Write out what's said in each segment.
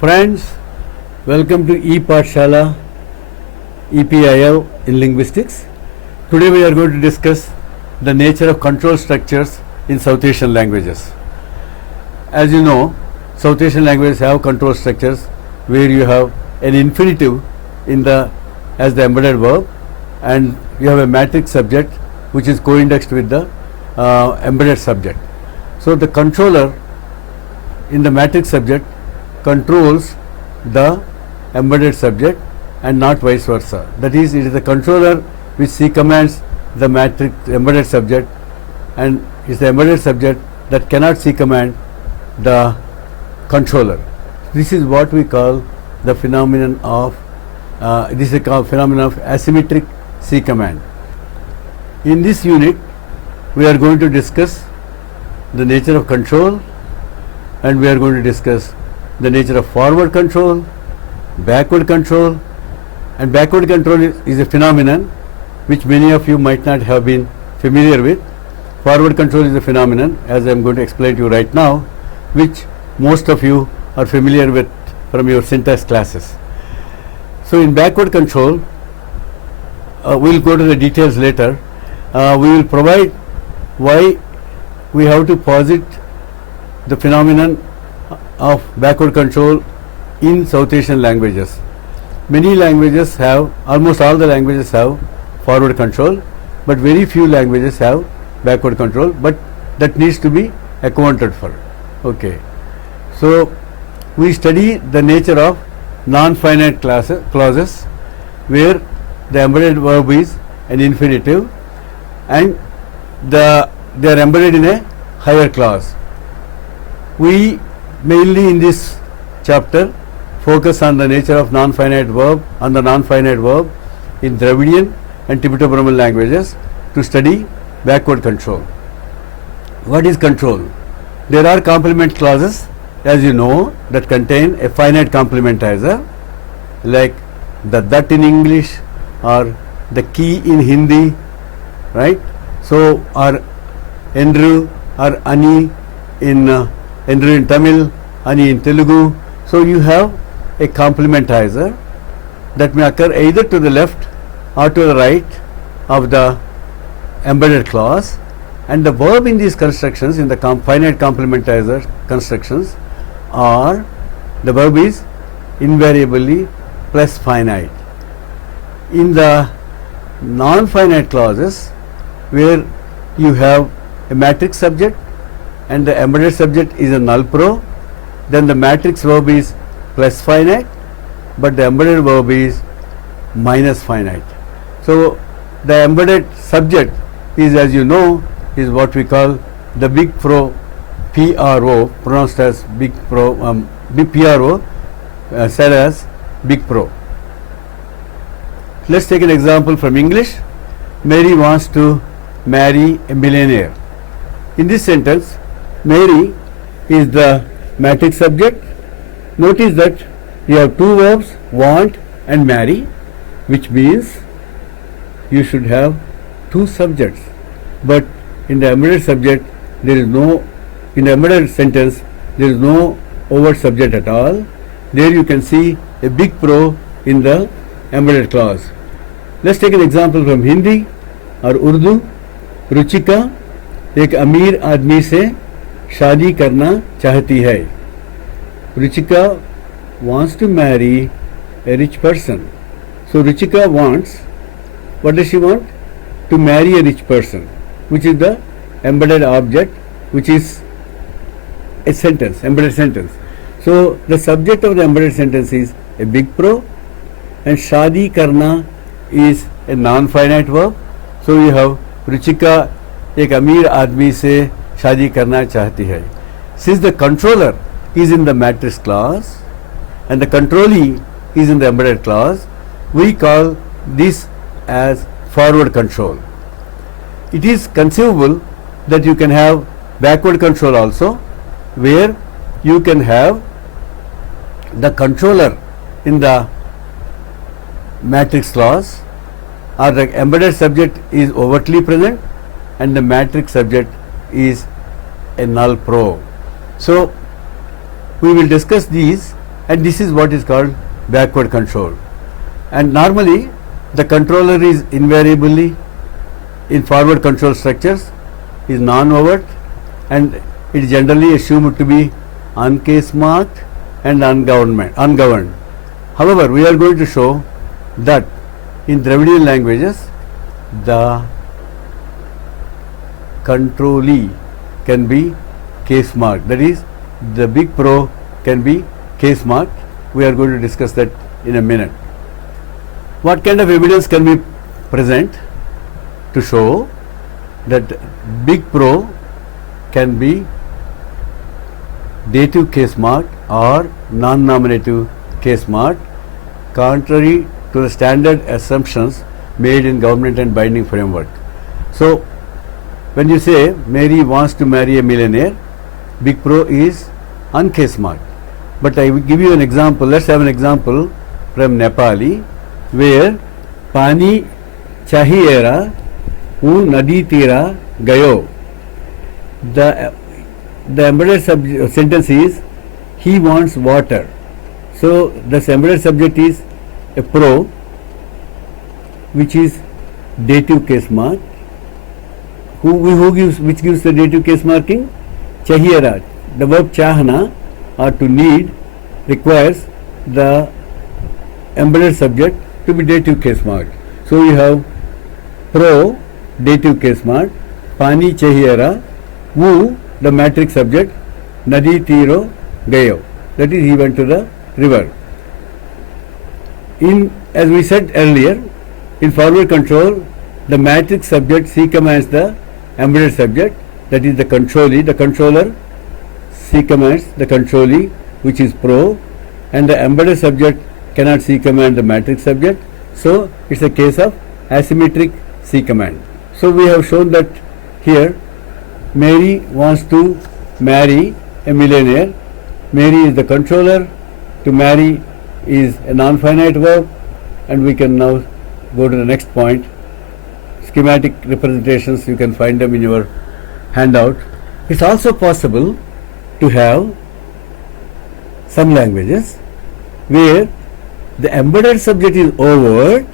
Friends, welcome to ePathshala EPIL in linguistics. Today we are going to discuss the nature of control structures in South Asian languages. As you know, South Asian languages have control structures where you have an infinitive as the embedded verb, and you have a matrix subject which is co-indexed with the embedded subject. So the controller in the matrix subject controls the embedded subject and not vice versa. That is, it is the controller which C commands the matrix embedded subject, and it is the embedded subject that cannot C command the controller. This is what we call the phenomenon of asymmetric C command. In this unit, we are going to discuss the nature of control, and we are going to discuss the nature of forward control, backward control. And backward control is a phenomenon which many of you might not have been familiar with. Forward control is a phenomenon, as I am going to explain to you right now, which most of you are familiar with from your syntax classes. So in backward control, we will go to the details later. We will provide why we have to posit the phenomenon of backward control in South Asian languages. Many languages have, almost all the languages have forward control, but very few languages have backward control, but that needs to be accounted for. Okay. So we study the nature of non-finite clauses where the embedded verb is an infinitive and they are embedded in a higher clause. We mainly in this chapter focus on the nature of non-finite verb in Dravidian and Tibeto-Burman languages to study backward control. What is control? There are complement clauses, as you know, that contain a finite complementizer, like the that in English or the key in Hindi, right? So, or Endru or Ani in Endru in Tamil, Ani in Telugu. So you have a complementizer that may occur either to the left or to the right of the embedded clause, and the verb in these constructions, in the finite complementizer constructions, the verb is invariably plus finite. In the non-finite clauses where you have a matrix subject and the embedded subject is a null pro, then the matrix verb is plus finite, but the embedded verb is minus finite. So the embedded subject is, as you know, is what we call the big pro, PRO, pronounced as big pro, big PRO, said as big pro. Let's take an example from English. Mary wants to marry a millionaire. In this sentence, Mary is the matrix subject. Notice that you have two verbs, want and marry, which means you should have two subjects. But in the embedded subject, there is no, in the embedded sentence, there is no overt subject at all. There you can see a big pro in the embedded clause. Let's take an example from Hindi or Urdu. Ruchika एक अमीर आदमी से शादी करना चाहती है. Ruchika wants to marry a rich person. So Ruchika wants, what does she want? To marry a rich person, which is the embedded object, which is a sentence, embedded sentence. So the subject of the embedded sentence is a big pro, and shadi karna is a non-finite verb. So you have Ruchika एक अमीर आदमी से शादी करना चाहती है. Since the controller is in the matrix clause and the controllee is in the embedded clause, we call this as forward control. It is conceivable that you can have backward control also, where you can have the controller in the matrix clause, or the embedded subject is overtly present and the matrix subject is a null pro. So we will discuss these and this is what is called backward control. And normally the controller is invariably in forward control structures is non-overt, and it is generally assumed to be uncase marked and ungoverned. However, we are going to show that in Dravidian languages the controllee can be case marked, that is the big pro can be case marked. We are going to discuss that in a minute. What kind of evidence can we present to show that big pro can be dative case marked or non-nominative case marked, contrary to the standard assumptions made in government and binding framework? So when you say Mary wants to marry a millionaire, big pro is uncase marked. But I will give you an example. Let's have an example from Nepali, where pani chahiyera u nadi tira gayo. The embedded sentence is he wants water. So the embedded subject is a pro, which is dative case mark. Which gives the dative case marking? Chahiyera. The verb chahna or to need requires the embedded subject to be dative case marked. So you have pro, dative case marked, pani chahiyera, wu, the matrix subject, nadi tiro gayo, that is he went to the river. As we said earlier, in forward control the matrix subject C commands the embedded subject, that is the controllee. The controller C commands the controllee, which is pro, and the embedded subject cannot C command the matrix subject. So it's a case of asymmetric C command. So we have shown that here Mary wants to marry a millionaire. Mary is the controller. To marry is a non-finite verb, and we can now go to the next point. Schematic representations, you can find them in your handout. It's also possible to have some languages where the embedded subject is overt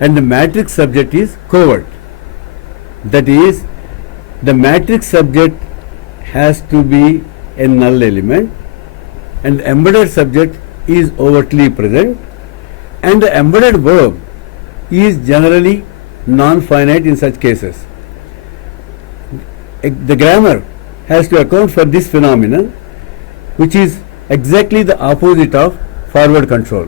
and the matrix subject is covert. That is, the matrix subject has to be a null element and the embedded subject is overtly present, and the embedded verb is generally non-finite in such cases. The grammar has to account for this phenomenon, which is exactly the opposite of forward control.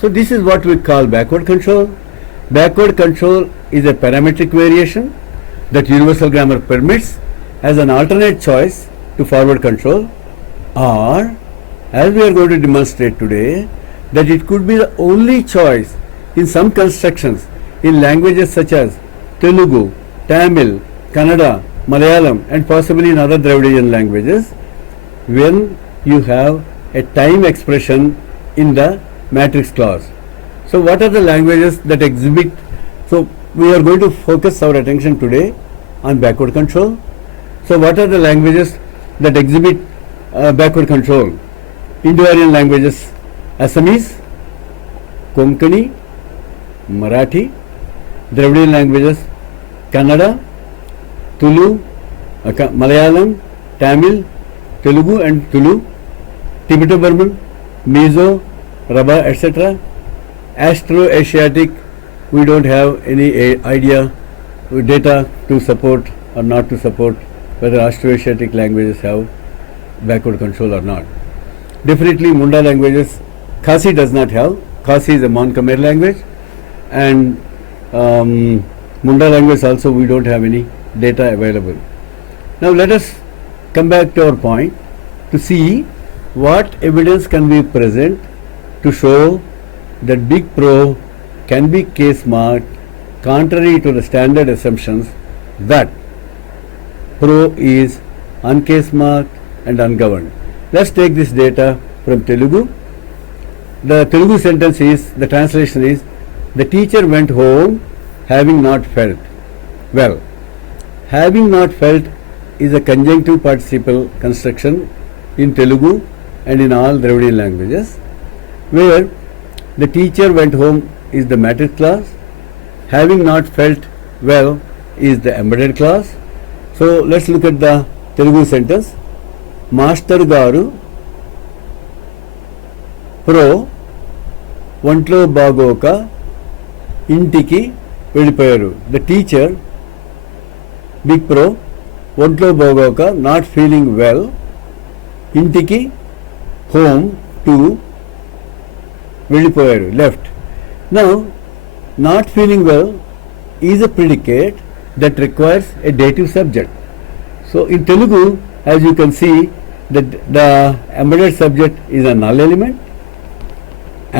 So this is what we call backward control. Backward control is a parametric variation that universal grammar permits as an alternate choice to forward control, or as we are going to demonstrate today, that it could be the only choice in some constructions in languages such as Telugu, Tamil, Kannada, Malayalam, and possibly in other Dravidian languages, when you have a time expression in the matrix clause. So what are the languages that exhibit? So we are going to focus our attention today on backward control. So what are the languages that exhibit backward control? Indo-Aryan languages: Assamese, Konkani, Marathi. Dravidian languages: Kannada, Tulu, Malayalam, Tamil, Telugu and Tulu. Tibeto-Burman, Mizo, Rabha, etc. Astro-Asiatic, we don't have any idea, data to support or not to support whether Austroasiatic languages have backward control or not. Definitely Munda languages, Khasi does not have. Khasi is a Mon-Khmer language, and Munda language also we don't have any data available. Now let us come back to our point to see what evidence can be present to show that big pro can be case marked contrary to the standard assumptions that pro is uncase marked and ungoverned. Let's take this data from Telugu. The Telugu sentence is, the translation is, the teacher went home having not felt well. Having not felt is a conjunctive participle construction in Telugu, and in all Dravidian languages, where the teacher went home is the matrix clause, having not felt well is the embedded clause. So let's look at the Telugu sentence. Master garu pro ఒంట్లో బాగోక ఇంటికి వెళ్ళిపోయారు. The teacher, big pro, ఒంట్లో బాగోక, not feeling well, ఇంటికి, home, to, వెళ్ళిపోయారు, left. Now, not feeling well is a predicate that requires a dative subject. So in Telugu, as you can see, that the embedded subject is a null element,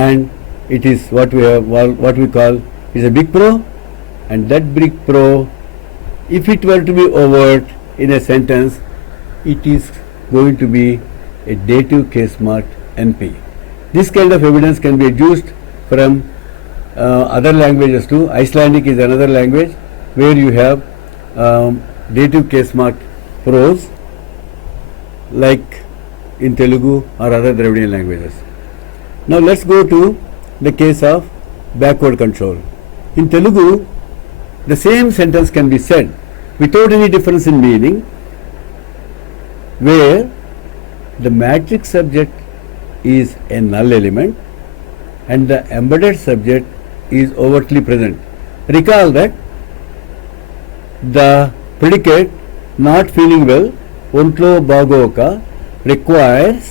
and it is what we call is a big pro, and that big pro, if it were to be overt in a sentence, it is going to be a dative case marked NP. This kind of evidence can be adduced from other languages too. Icelandic is another language where you have dative case marked pros, like in Telugu or other Dravidian languages. Now let's go to the case of backward control. In Telugu, the same sentence can be said without any difference in meaning, where the matrix subject is a null element and the embedded subject is overtly present. Recall that the predicate not feeling well, ఒంట్లో బాగోక, requires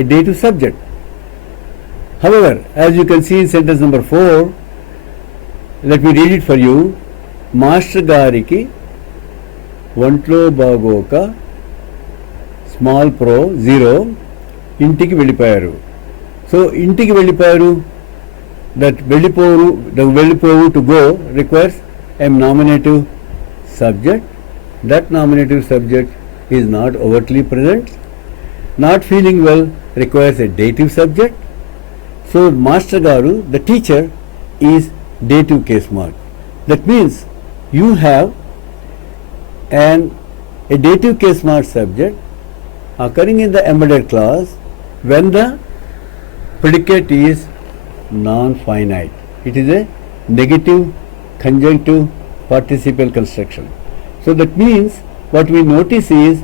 a dative subject. However, as you can see in sentence number 4, let me read it for you. Master gariki ఒంట్లో బాగోక, small pro, 0, ఇంటికి వెళ్ళిపోయారు. So ఇంటికి వెళ్ళిపోయారు, that వెళ్ళిపోవు to go requires a nominative subject. That nominative subject is not overtly present. Not feeling well requires a dative subject. So Master garu, the teacher, is dative case mark. That means you have a dative case mark subject occurring in the embedded clause when the predicate is non-finite. It is a negative conjunctive participial construction. So that means what we notice is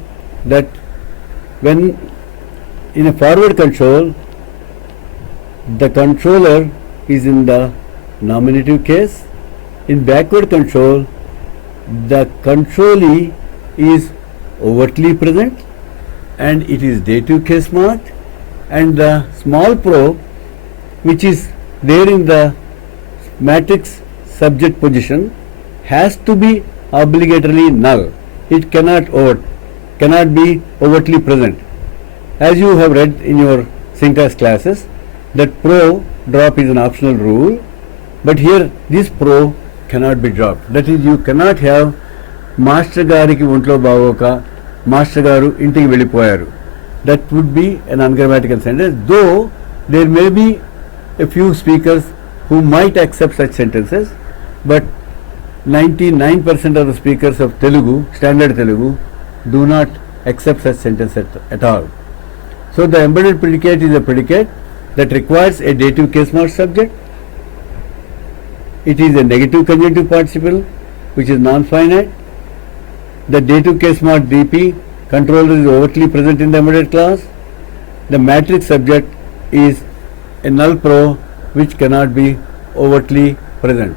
that when in a forward control, the controller is in the nominative case. In backward control, the controllee is overtly present and it is dative case marked, and the small pro, which is there in the matrix subject position, has to be obligatorily null. It cannot be overtly present. As you have read in your syntax classes, that pro drop is an optional rule, but here this pro cannot be dropped. That is, you cannot have master gariki ఒంట్లో బాగోక, master గారు ఇంటికి వెళ్ళిపోయారు. That would be an ungrammatical sentence, though there may be a few speakers who might accept such sentences, but 99% of the speakers of Telugu, standard Telugu, do not accept such sentences at all. So the embedded predicate is a predicate that requires a dative case mark subject. It is a negative conjunctive participle which is non-finite. The dative case mark DP controller is overtly present in the embedded clause. The matrix subject is a null pro which cannot be overtly present.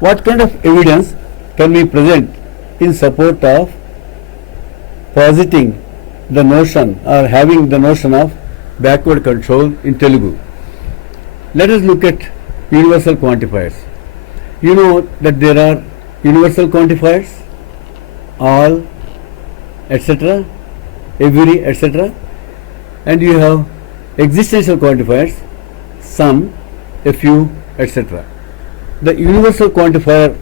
What kind of evidence can we present in support of positing the notion or having the notion of backward control in Telugu? Let us look at universal quantifiers. You know that there are universal quantifiers, all, etc., every, etc., and you have existential quantifiers, some, a few, etc. The universal quantifier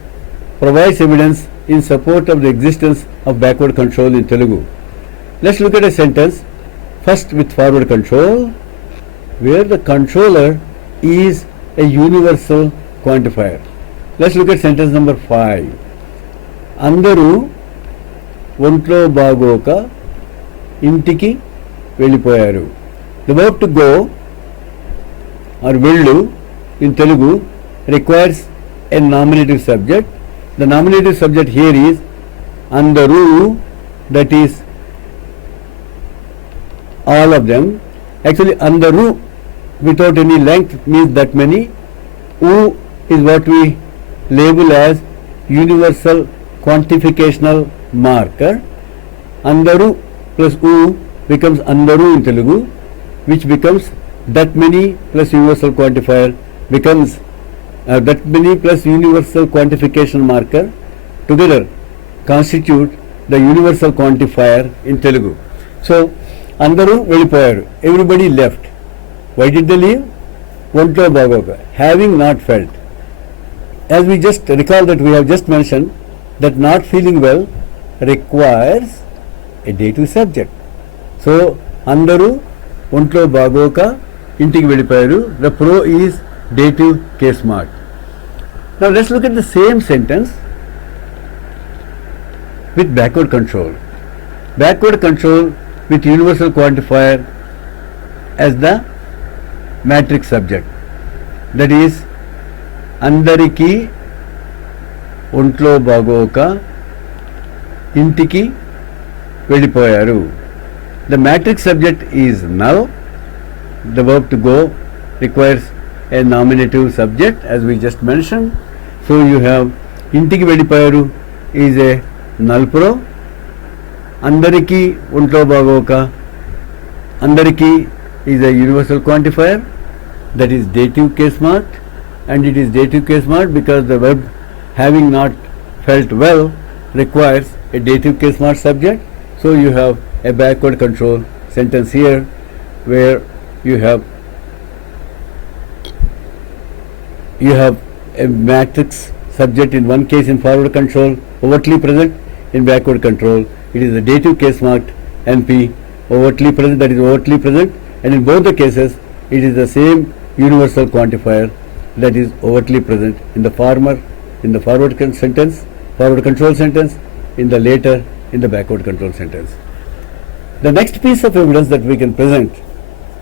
provides evidence in support of the existence of backward control in Telugu. Let's look at a sentence first with forward control, where the controller is a universal quantifier. Let's look at sentence number 5. అందరూ ఒంట్లో బాగోక ఇంటికి వెళ్ళిపోయారు. The verb to go or వెళ్ళు in Telugu requires a nominative subject. The nominative subject here is andaru, that is all of them. Actually andaru without any length means that many. U is what we label as universal quantificational marker. Andaru plus U becomes andaru in Telugu, which becomes that many plus universal quantifier becomes that many plus universal quantification marker together constitute the universal quantifier in Telugu. So andaru vellipoyaru, everybody left. Why did they leave? Ontlo bagoka, having not felt. As we just recall that we have just mentioned that not feeling well requires a dative subject. So andaru ontlo bagoka intiki vellipoyaru. The pro is dative case mark. Now let's look at the same sentence with backward control. Backward control with universal quantifier as the matrix subject. That is andariki ontlo bagoka intiki vellipoyaru. The matrix subject is null. The verb to go requires a nominative subject as we just mentioned. So you have intiki vellipoyaru is a null pro. Andariki ontlo bagoka, andariki is a universal quantifier, that is dative case marked, and it is dative case marked because the verb having not felt well requires a dative case marked subject. So you have a backward control sentence here where you have a matrix subject in one case in forward control overtly present, in backward control it is a dative case marked NP overtly present, that is overtly present, and in both the cases it is the same universal quantifier that is overtly present in the former in the forward control sentence, in the later in the backward control sentence. The next piece of evidence that we can present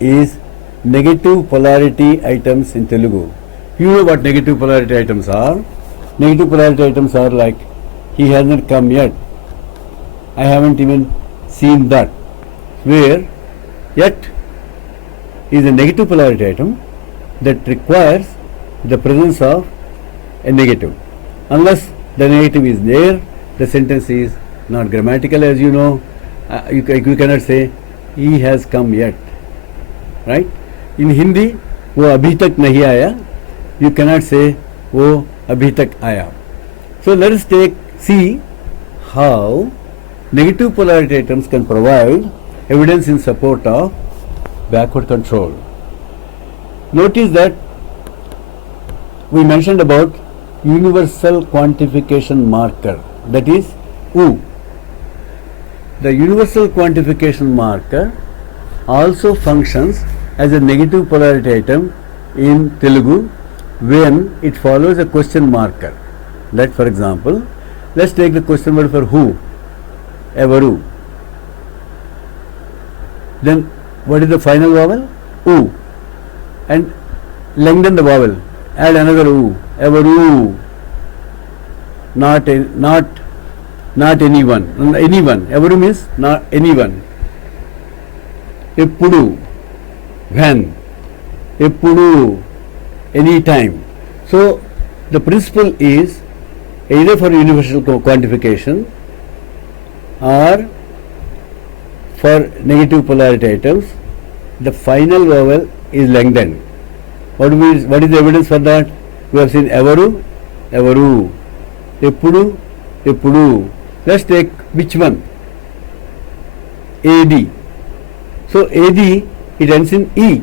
is negative polarity items in Telugu. You know what negative polarity items are. Negative polarity items are like, he hasn't come yet, I haven't even seen that, where yet is a negative polarity item that requires the presence of a negative. Unless the negative is there, the sentence is not grammatical, as you know. You cannot say he has come yet, right? In Hindi, वो अभी तक नहीं आया, you cannot say वो अभी तक आया. So let us see how negative polarity items can provide evidence in support of backward control. Notice that we mentioned about universal quantification marker, that is U. The universal quantification marker also functions as a negative polarity item in Telugu when it follows a question marker. Like for example, let's take the question word for who, evaru. Then what is the final vowel? U. And lengthen the vowel, add another U, evaru. Not anyone. Evaru means not anyone. Eppudu, when. Eppudu, any time. So the principle is either for universal quantification or for negative polarity items, the final vowel is lengthened. What is the evidence for that? We have seen evaru, evaru, eppudu, eppudu. Let's take which one? AD. So AD, it ends in E.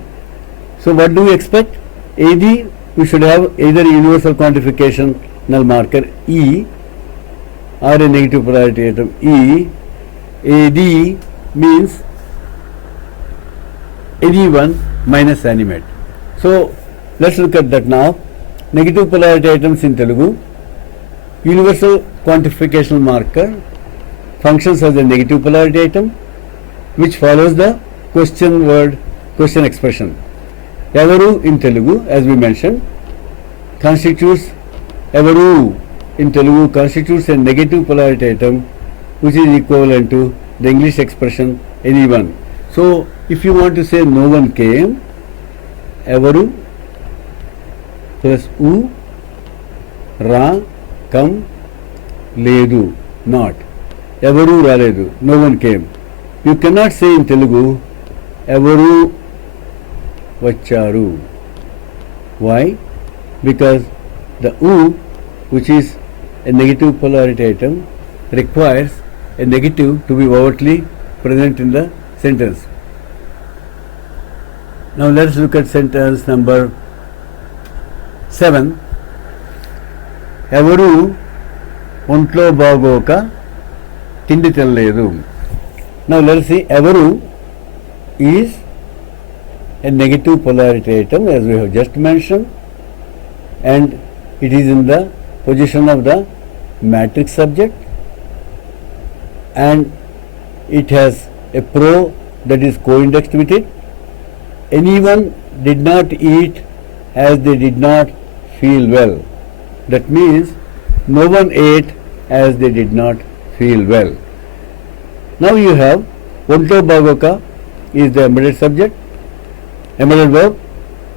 So what do we expect? AD, we should have either a universal quantification null marker E or a negative polarity item E. AD means anyone minus animate. So let's look at that now. Negative polarity items in Telugu. Universal quantification marker functions as a negative polarity item which follows the question word, question expression. Evaru in Telugu, as we mentioned, constitutes evaru in Telugu constitutes a negative polarity item which is equivalent to the English expression anyone. So if you want to say no one came, evaru plus u ra come ledu, not evaru raledu, no one came. You cannot say in Telugu evaru vacharu. Why? Because the u, which is a negative polarity item, requires a negative to be overtly present in the sentence. Now let us look at sentence number 7. Evaru ontlo bagoka tindi telledu. Now let us see, evaru is a negative polarity item, as we have just mentioned, and it is in the position of the matrix subject, and it has a pro that is co-indexed with it. Anyone did not eat as they did not feel well. That means no one ate as they did not feel well. Now you have ontlo bagoka is the embedded subject, embedded verb,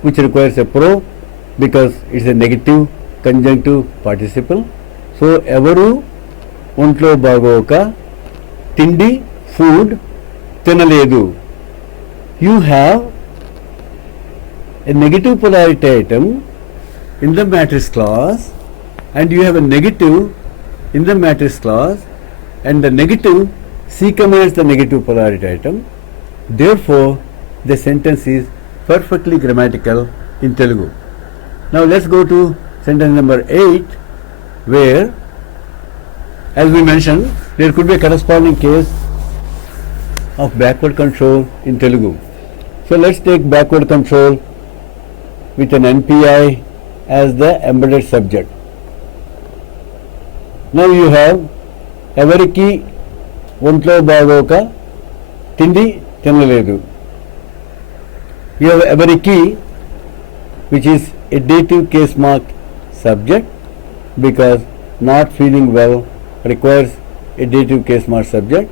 which requires a pro because it is a negative conjunctive participle. So evaru ontlo bagoka tindi food tinaledu. You have a negative polarity item in the matrix clause, and you have a negative in the matrix clause, and the negative C commands the negative polarity item. Therefore the sentence is perfectly grammatical in Telugu. Now let's go to sentence number 8, where, as we mentioned, there could be a corresponding case of backward control in Telugu. So let's take backward control with an NPI as the embedded subject. Now you have evariki ontlo bagoka tindi tinaledu. You have evariki, which is a dative case marked subject, because not feeling well requires a dative case marked subject.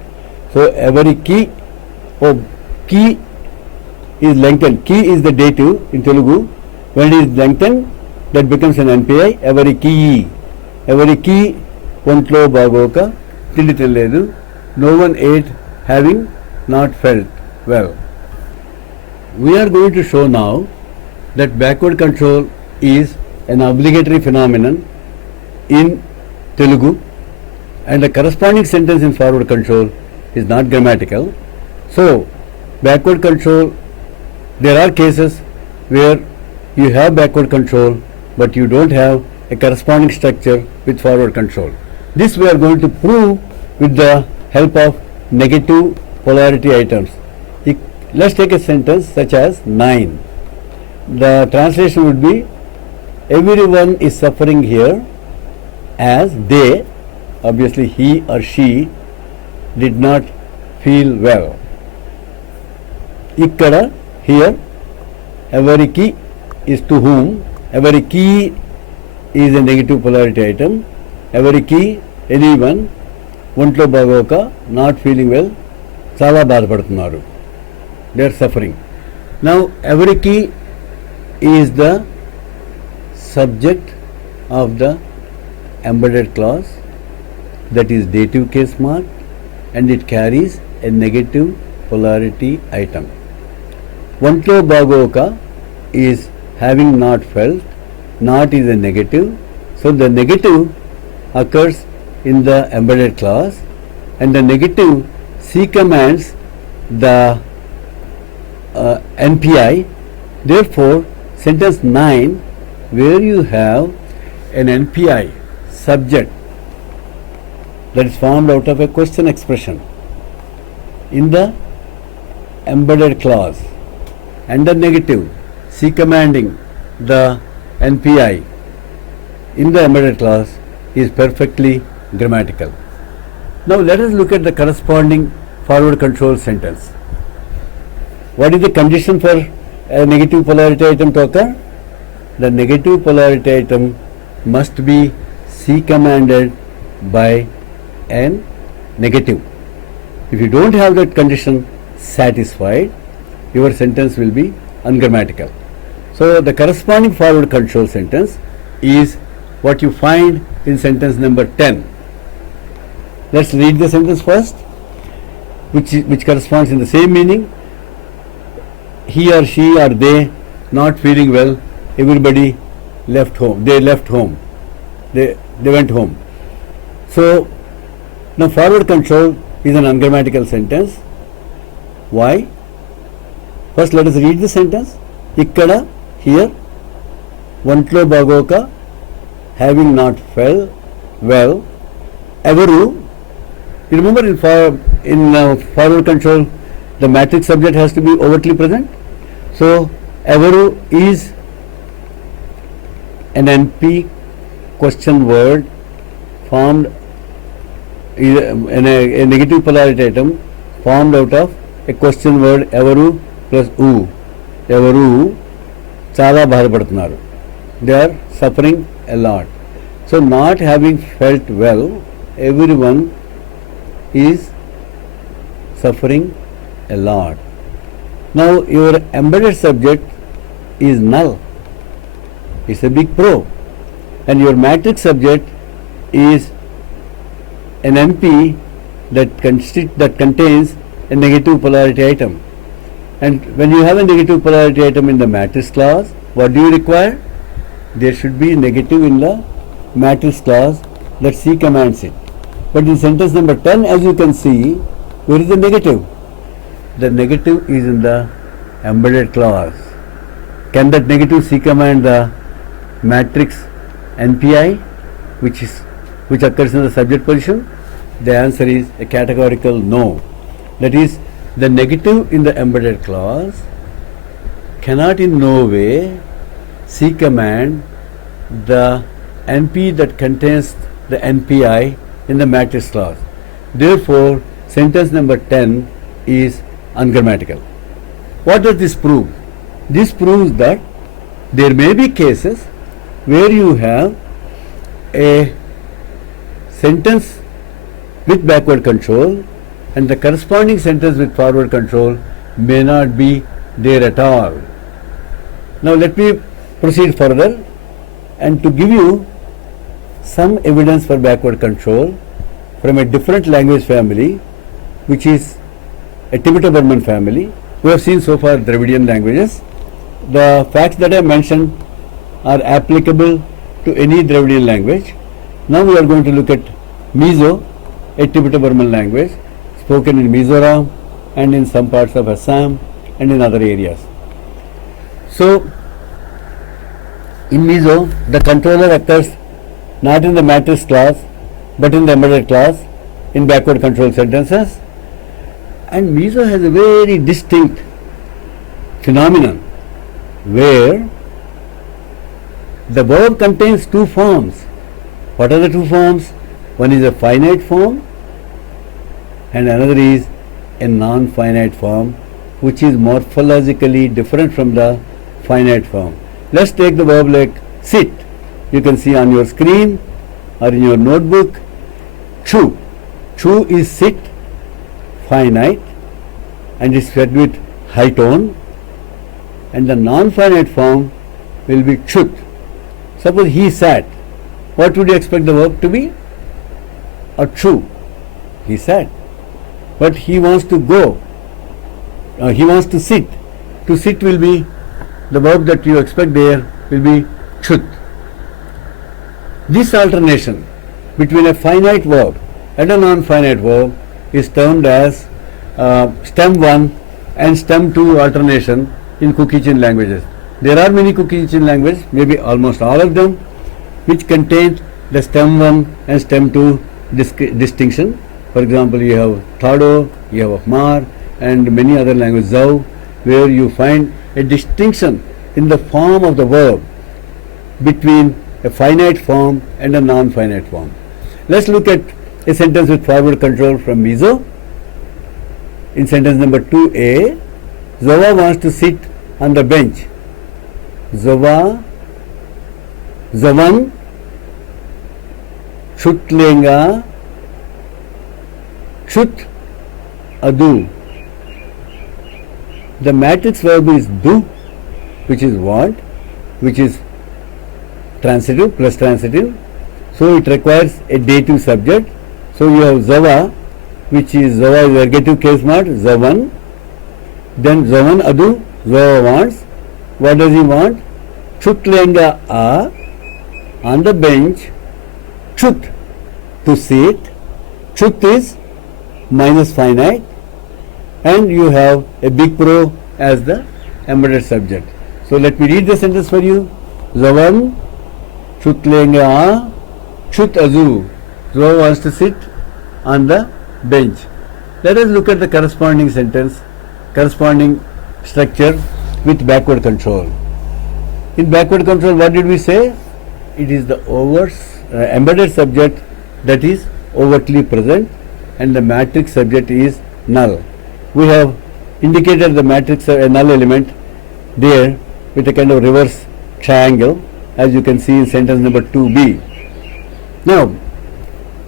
So evariki, ki is lengthened. Ki is the dative in Telugu. When it is lengthened, that becomes an NPI. Evariki, evariki ontlo bagoka tindi tinaledu. No one ate having not felt well. We are going to show now that backward control is an obligatory phenomenon in Telugu, and the corresponding sentence in forward control is not grammatical. So backward control, there are cases where you have backward control but you don't have a corresponding structure with forward control. This we are going to prove with the help of negative polarity items. Let's take a sentence such as 9. The translation would be, everyone is suffering here as they, obviously he or she, did not feel well. Ikkada, here, evariki is to whom, evariki is a negative polarity item, evariki, anyone, ontlo bagoka, not feeling well, chala బాధపడుతున్నారు, they are suffering. Now evariki is the subject of the embedded clause, that is dative case marked, and it carries a negative polarity item. Ontlo bagoka is having not felt, not is a negative, so the negative occurs in the embedded clause, and the negative C commands the NPI. Therefore sentence 9, where you have an NPI subject that is formed out of a question expression in the embedded clause, and the negative C commanding the NPI in the embedded clause, is perfectly grammatical. Now let us look at the corresponding forward control sentence. What is the condition for a negative polarity item to occur? The negative polarity item must be C commanded by n negative. If you don't have that condition satisfied, your sentence will be ungrammatical. So the corresponding forward control sentence is what you find in sentence number 10. Let's read the sentence first, which corresponds in the same meaning. He or she or they not feeling well, everybody left home. They left home. They went home. So now forward control is an ungrammatical sentence. Why? First let us read the sentence. Ikkada, here, Vantlo bagoka, having not fell well, Evaru. You remember in forward control, the matrix subject has to be overtly present. So Evaru is an NP question word formed in a negative polarity item formed out of a question word Evaru plus U. Evaru chala bhadapadutunnaru. They are suffering a lot. So not having felt well, everyone is suffering a lot. Now your embedded subject is null. It's a big pro. And your matrix subject is an NP that contains a negative polarity item. And when you have a negative polarity item in the matrix clause, what do you require? There should be negative in the matrix clause that C commands it. But in sentence number 10, as you can see, where is the negative? The negative is in the embedded clause. Can that negative C command the matrix NPI, which occurs in the subject position? The answer is a categorical no. That is, the negative in the embedded clause cannot in no way C command the NP that contains the NPI in the matrix clause. Therefore, sentence number 10 is ungrammatical. What does this prove? This proves that there may be cases where you have a sentence with backward control and the corresponding sentence with forward control may not be there at all. Now let me proceed further and to give you some evidence for backward control from a different language family, which is a Tibeto-Burman family. We have seen so far Dravidian languages. The facts that I mentioned are applicable to any Dravidian language. Now we are going to look at Mizo, a Tibeto-Burman language spoken in Mizoram and in some parts of Assam and in other areas. So in Mizo, the controller occurs not in the matrix clause but in the embedded clause in backward control sentences. And Mizo has a very distinct phenomenon where the verb contains two forms. What are the two forms? One is a finite form and another is a non-finite form, which is morphologically different from the finite form. Let's take the verb like sit. You can see on your screen or in your notebook, chew. Chew is sit, finite, and is said with high tone, and the non-finite form will be chut. Suppose he sat. What would you expect the verb to be? A chew. He sat. But he wants to go. He wants to sit. To sit will be the verb that you expect there will be chut. This alternation between a finite verb and a non-finite verb is termed as stem 1 and stem 2 alternation in Kuki-Chin languages. There are many Kuki-Chin languages, maybe almost all of them, which contain the stem 1 and stem 2 distinction. For example, you have Thado, you have Ahmar, and many other languages, Zhao, where you find a distinction in the form of the verb between a finite form and a non-finite form. Let's look at a sentence with forward control from Mizo. In sentence number 2a, Zava wants to sit on the bench. Zavan chut lenga, chut adu. The matrix verb is do, which is want, which is transitive plus transitive. So it requires a dative subject. So you have Zava, which is Zava is ergative case mod, Zavan. Then Zavan adu, Zava wants. What does he want? Chut lenga a, on the bench. Chut, to sit. Chut is minus finite. And you have a big pro as the embedded subject. So let me read the sentence for you. Zavan chut lenga a, chut azu. Zava wants to sit on the bench. Let us look at the corresponding sentence, corresponding structure with backward control. In backward control, what did we say? It is the embedded subject that is overtly present, and the matrix subject is null. We have indicated the matrix a null element there with a kind of reverse triangle, as you can see in sentence number 2b. Now,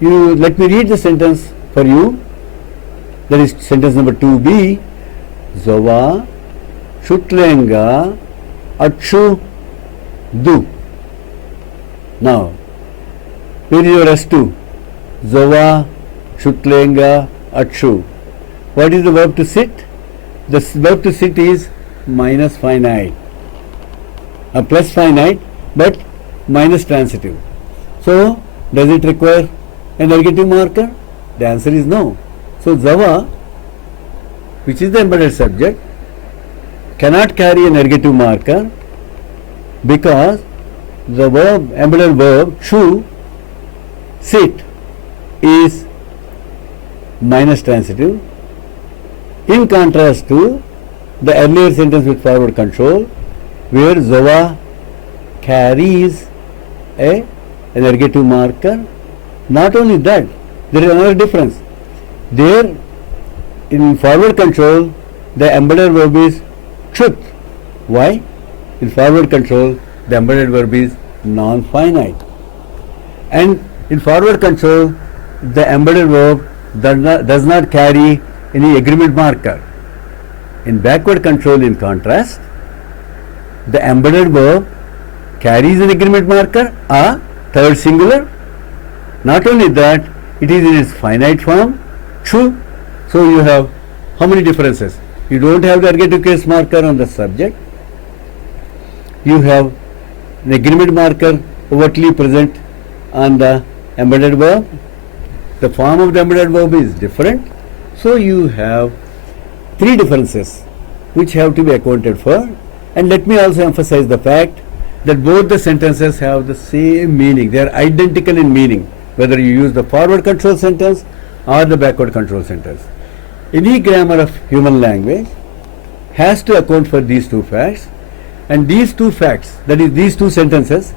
let me read the sentence for you. That is sentence number 2b. Zava chut lenga achu du. Now, where is your S2? Zava chut lenga achu. What is the verb to sit? The verb to sit is minus finite, plus finite, but minus transitive. So, does it require a negative marker? The answer is no. So, Zava, which is the embedded subject, cannot carry a negative marker because the verb, embedded verb, chu, sit, is minus transitive. In contrast to the earlier sentence with forward control, where Zava carries a negative marker. Not only that, there is another difference. There, in forward control, the embedded verb is chut. Why? In forward control, the embedded verb is non-finite. And in forward control, the embedded verb does not carry any agreement marker. In backward control, in contrast, the embedded verb carries an agreement marker, a third singular. Not only that, it is in its finite form, chu. So you have how many differences? You don't have the ergative case marker on the subject. You have an agreement marker overtly present on the embedded verb. The form of the embedded verb is different. So you have three differences which have to be accounted for. And let me also emphasize the fact that both the sentences have the same meaning. They are identical in meaning, whether you use the forward control sentence or the backward control sentence. Any grammar of human language has to account for these two facts, and these two facts, that is these two sentences,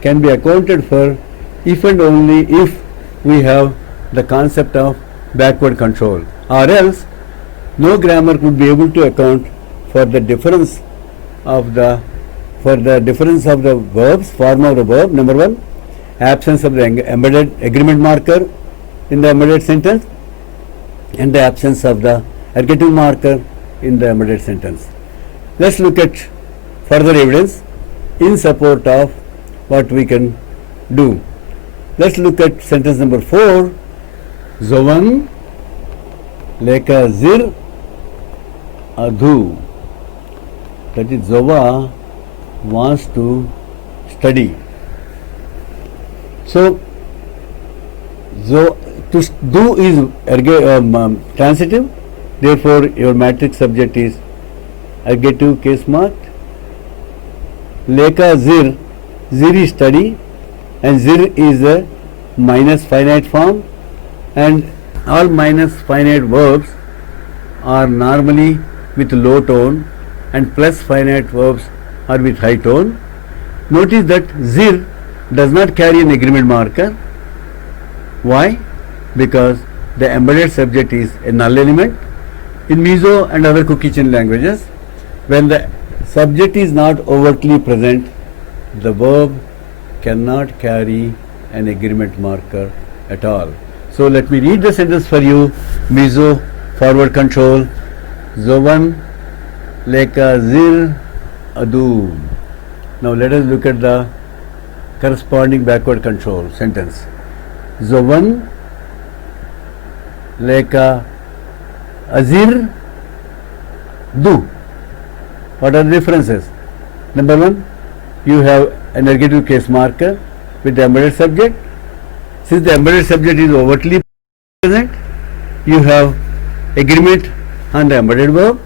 can be accounted for if and only if we have the concept of backward control, or else no grammar could be able to account for the difference of the verbs, form of the verb, number one, absence of the embedded agreement marker in the embedded sentence, and the absence of the ergative marker in the embedded sentence. Let's look at further evidence in support of what we can do. Let's look at sentence number 4. Zavan leka zir adhu. That is, Zava wants to study. So, to do is transitive, therefore your matrix subject is ergative case marked. Leka zir, zir is study, and zir is a minus finite form, and all minus finite verbs are normally with low tone, and plus finite verbs are with high tone. Notice that zir does not carry an agreement marker. Why? Because the embedded subject is a null element. In Mizo and other cookie chain languages, When the subject is not overtly present, the verb cannot carry an agreement marker at all. So let me read the sentence for you. Mizo, forward control. Zovan leka zir adu. Now let us look at the corresponding backward control sentence. Zovan leka azir du. What are the differences? Number one, you have a negative case marker with the embedded subject. Since the embedded subject is overtly present, you have agreement on the embedded verb,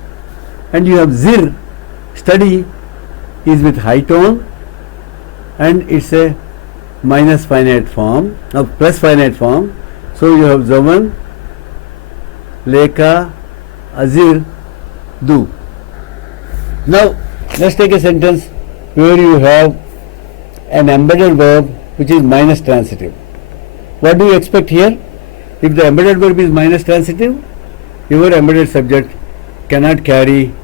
and you have zir, study, is with high tone, and it's a minus finite form, plus finite form. So you have Zaman, Leka, Azir, Du. Now let's take a sentence where you have an embedded verb which is minus transitive. What do you expect here? If the embedded verb is minus transitive, your embedded subject cannot carry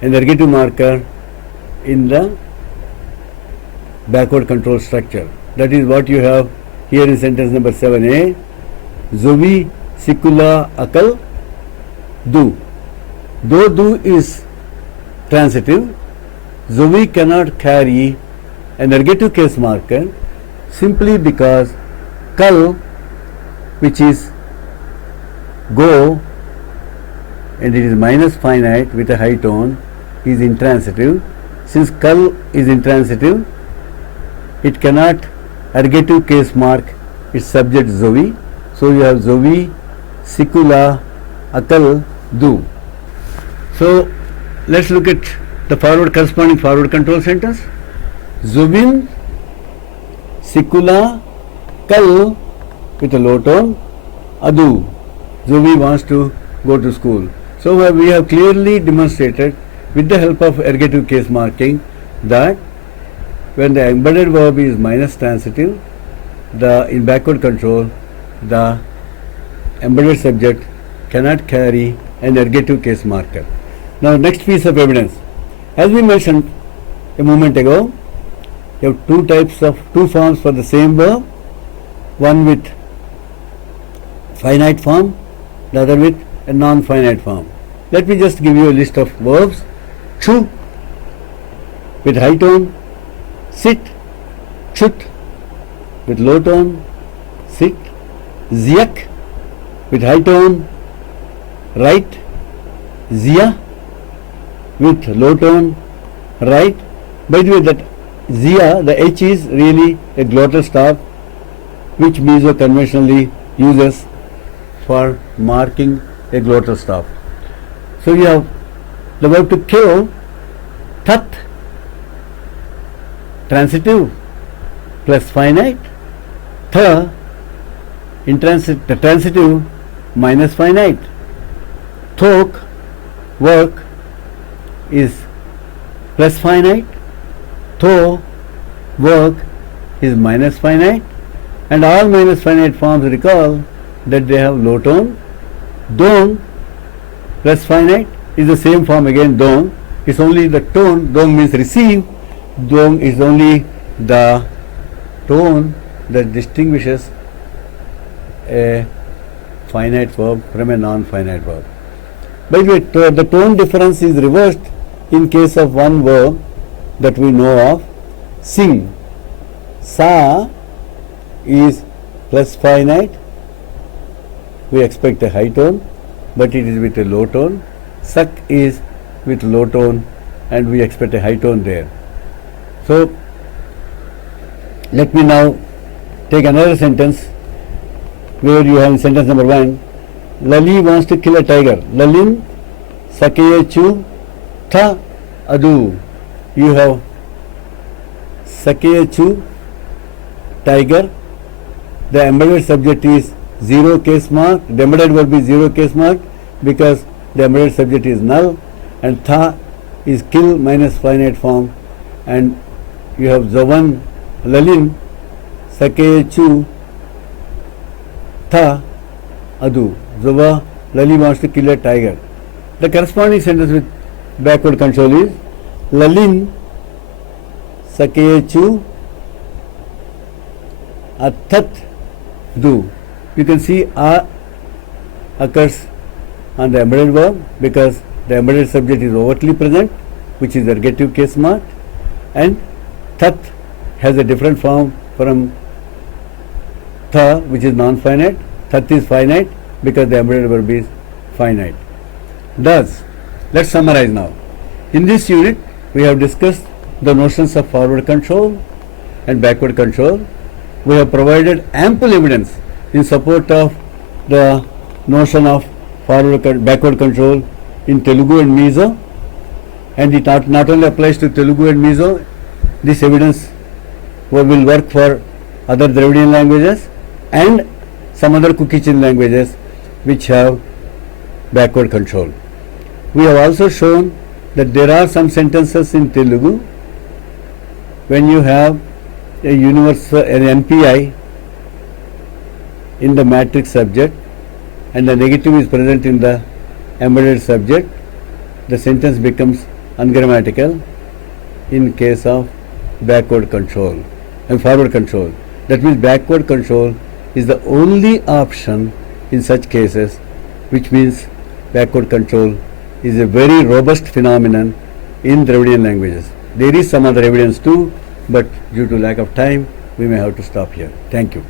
a negative marker in the backward control structure. That is what you have here in sentence number 7a. Zovi sikula akal du. Though du is transitive, Zovi cannot carry a negative case marker simply because kal, which is go, and it is minus finite with a high tone, is intransitive. Since kal is intransitive, it cannot ergative case mark its subject Zovi. So you have Zovi, Sikula, Akal, Du. So let's look at the corresponding forward control sentence. Zubin, Sikula, Kal with a low tone, Adu. Zubi wants to go to school. So we have clearly demonstrated with the help of ergative case marking that when the embedded verb is minus transitive, in backward control, the embedded subject cannot carry an ergative case marker. Now next piece of evidence. As we mentioned a moment ago, you have two forms for the same verb, one with finite form, the other with a non-finite form. Let me just give you a list of verbs. Chu with high tone, sit, chut with low tone, sit, ziak with high tone, right, zia with low tone, right. By the way, that zia, the H is really a glottal stop which Mizo conventionally uses for marking a glottal stop. So you have the verb to kill, tat, transitive plus finite, tha, transitive minus finite, thok, work, is plus finite, tho, work, is minus finite, and all minus finite forms recall that they have low tone. Dong plus finite is the same form again, dong. It's only the tone, dong means receive, dong is only the tone that distinguishes a finite verb from a non-finite verb. By the way, the tone difference is reversed in case of one verb that we know of, sing. Sa is plus finite, we expect a high tone, but it is with a low tone. Sak is with low tone, and we expect a high tone there. So let me now take another sentence where you have in sentence number 1, Lali wants to kill a tiger. Lalin sakeye chu tha adu. You have sakeye chu, tiger. The embedded subject is zero case mark. The embedded verb is zero case mark because the embedded subject is null, and tha is kill minus finite form, and you have Zavan, Lalin, Sakeye chu, tha adu. Zava, Lali wants to kill a tiger. The corresponding sentence with backward control is Lalin Sakechu Athat Du. You can see A occurs on the embedded verb because the embedded subject is overtly present, which is ergative case mark, and Tat has a different form from Tha, which is non-finite. Tat is finite because the embedded verb is finite. Thus, let's summarize now. In this unit, we have discussed the notions of forward control and backward control. We have provided ample evidence in support of the notion of backward control in Telugu and Mizo, and it not only applies to Telugu and Mizo. This evidence will work for other Dravidian languages and some other Kuki-Chin languages which have backward control. We have also shown that there are some sentences in Telugu when you have a universal, an MPI in the matrix subject and the negative is present in the embedded subject, the sentence becomes ungrammatical in case of backward control and forward control. That means backward control is the only option in such cases, which means backward control is a very robust phenomenon in Dravidian languages. There is some other evidence too, but due to lack of time, we may have to stop here. Thank you.